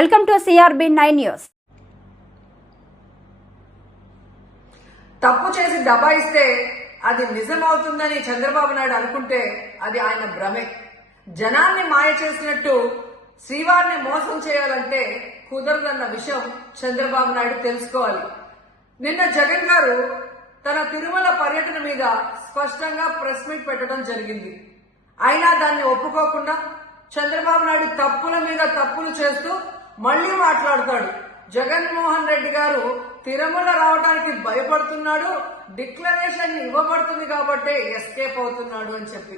Welcome to CRB9 news. తప్పు చేసి దబాయిస్తే అది నిజమవుతుందని చంద్రబాబు నాయుడు అనుకుంటే అది ఆయన భ్రమే. జనాన్ని మాయ చేసినట్టు శ్రీవారిని మోసం చేయాలంటే కుదరదన్న విషయం చంద్రబాబు నాయుడు తెలుసుకోవాలి. నిన్న జగన్ గారు తన తిరుమల పర్యటన మీద స్పష్టంగా ప్రెస్ మీట్ పెట్టడం జరిగింది. అయినా దాన్ని ఒప్పుకోకుండా చంద్రబాబు నాయుడు తప్పుల మీద తప్పులు చేస్తూ మళ్లీ మాట్లాడతాడు. జగన్మోహన్ రెడ్డి గారు తిరుమల రావడానికి భయపడుతున్నాడు, డిక్లరేషన్ ఇవ్వబడుతుంది కాబట్టి ఎస్కేప్ అవుతున్నాడు అని చెప్పి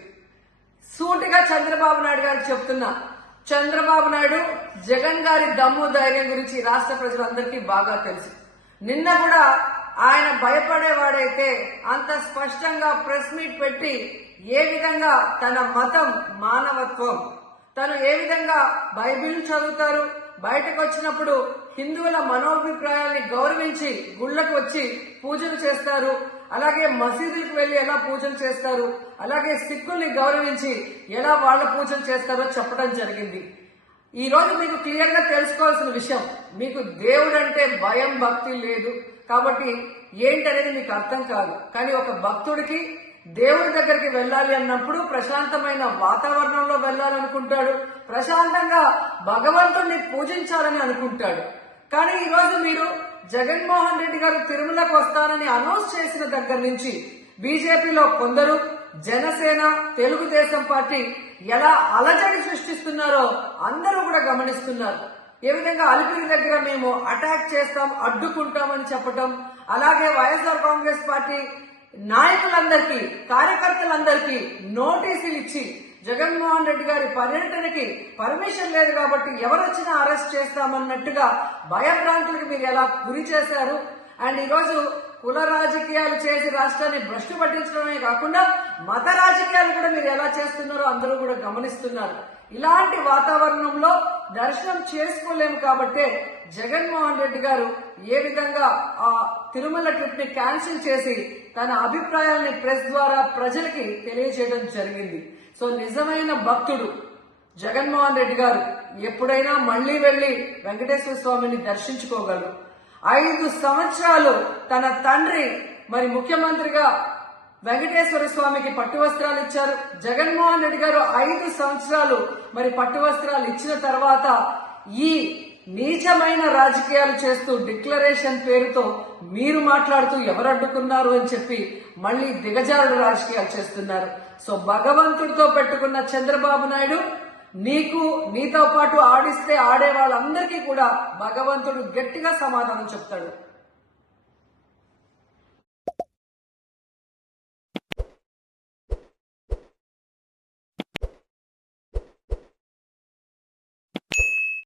సూటిగా చంద్రబాబు నాయుడు గారికి చెప్తున్నా. చంద్రబాబు నాయుడు జగన్ గారి దమ్ము ధైర్యం గురించి రాష్ట్ర ప్రజలందరికీ బాగా తెలుసు. నిన్న కూడా ఆయన భయపడేవాడైతే అంత స్పష్టంగా ప్రెస్ మీట్ పెట్టి ఏ విధంగా తన మతం మానవత్వం, తను ఏ విధంగా బైబిల్ చదువుతారు, బయటకు వచ్చినప్పుడు హిందువుల మనోభిప్రాయాన్ని గౌరవించి గుళ్లకు వచ్చి పూజలు చేస్తారు, అలాగే మసీదులకు వెళ్లి ఎలా పూజలు చేస్తారు, అలాగే సిక్కుల్ని గౌరవించి ఎలా వాళ్ళ పూజలు చేస్తారో చెప్పడం జరిగింది. ఈ రోజు మీకు క్లియర్ గా తెలుసుకోవాల్సిన విషయం, మీకు దేవుడు అంటే భయం భక్తి లేదు కాబట్టి ఏంటనేది మీకు అర్థం కాదు. కానీ ఒక భక్తుడికి దేవుడి దగ్గరికి వెళ్ళాలి అన్నప్పుడు ప్రశాంతమైన వాతావరణంలో వెళ్ళాలనుకుంటాడు, ప్రశాంతంగా భగవంతుణ్ణి పూజించాలని అనుకుంటాడు. కానీ ఈ రోజు మీరు జగన్మోహన్ రెడ్డి గారు తిరుమలకు వస్తానని అనౌన్స్ చేసిన దగ్గర నుంచి బీజేపీలో కొందరు, జనసేన, తెలుగుదేశం పార్టీ ఎలా అలజడి సృష్టిస్తున్నారో అందరూ కూడా గమనిస్తున్నారు. ఏ విధంగా అలిపిరి దగ్గర మేము అటాక్ చేస్తాం, అడ్డుకుంటామని చెప్పటం, అలాగే వైఎస్ఆర్ కాంగ్రెస్ పార్టీ నాయకులందరికీ, కార్యకర్తలందరికీ నోటీసులు ఇచ్చి జగన్మోహన్ రెడ్డి గారి పర్యటనకి పర్మిషన్ లేదు కాబట్టి ఎవరొచ్చినా అరెస్ట్ చేస్తామన్నట్టుగా భయభ్రాంతులకు మీరు ఎలా గురి చేశారు. అండ్ ఈరోజు కుల రాజకీయాలు చేసి రాష్ట్రాన్ని భ్రష్టు పట్టించడమే కాకుండా మత రాజకీయాలు కూడా మీరు ఎలా చేస్తున్నారో అందరూ కూడా గమనిస్తున్నారు. ఇలాంటి వాతావరణంలో దర్శనం చేసుకోలేము కాబట్టే జగన్మోహన్ రెడ్డి గారు ఏ విధంగా ఆ తిరుమల ట్రిప్ ని క్యాన్సిల్ చేసి తన అభిప్రాయాల్ని ప్రెస్ ద్వారా ప్రజలకి తెలియజేయడం జరిగింది. సో నిజమైన భక్తుడు జగన్మోహన్ రెడ్డి గారు ఎప్పుడైనా మళ్లీ వెళ్లి వెంకటేశ్వర స్వామిని దర్శించుకోగలరు. 5 సంవత్సరాలు తన తండ్రి మరి ముఖ్యమంత్రిగా వెంకటేశ్వర స్వామికి పట్టు వస్త్రాలు ఇచ్చారు. జగన్మోహన్ రెడ్డి గారు 5 సంవత్సరాలు మరి పట్టు వస్త్రాలు ఇచ్చిన తర్వాత ఈ నీచమైన రాజకీయాలు చేస్తూ డిక్లరేషన్ పేరుతో మీరు మాట్లాడుతూ ఎవరు అడ్డుకున్నారు అని చెప్పి మళ్లీ దిగజారుడు రాజకీయాలు చేస్తున్నారు. సో భగవంతుడితో పెట్టుకున్న చంద్రబాబు నాయుడు నీతో పాటు ఆడిస్తే ఆడే వాళ్ళందరికీ కూడా భగవంతుడు గట్టిగా సమాధానం చెప్తాడు.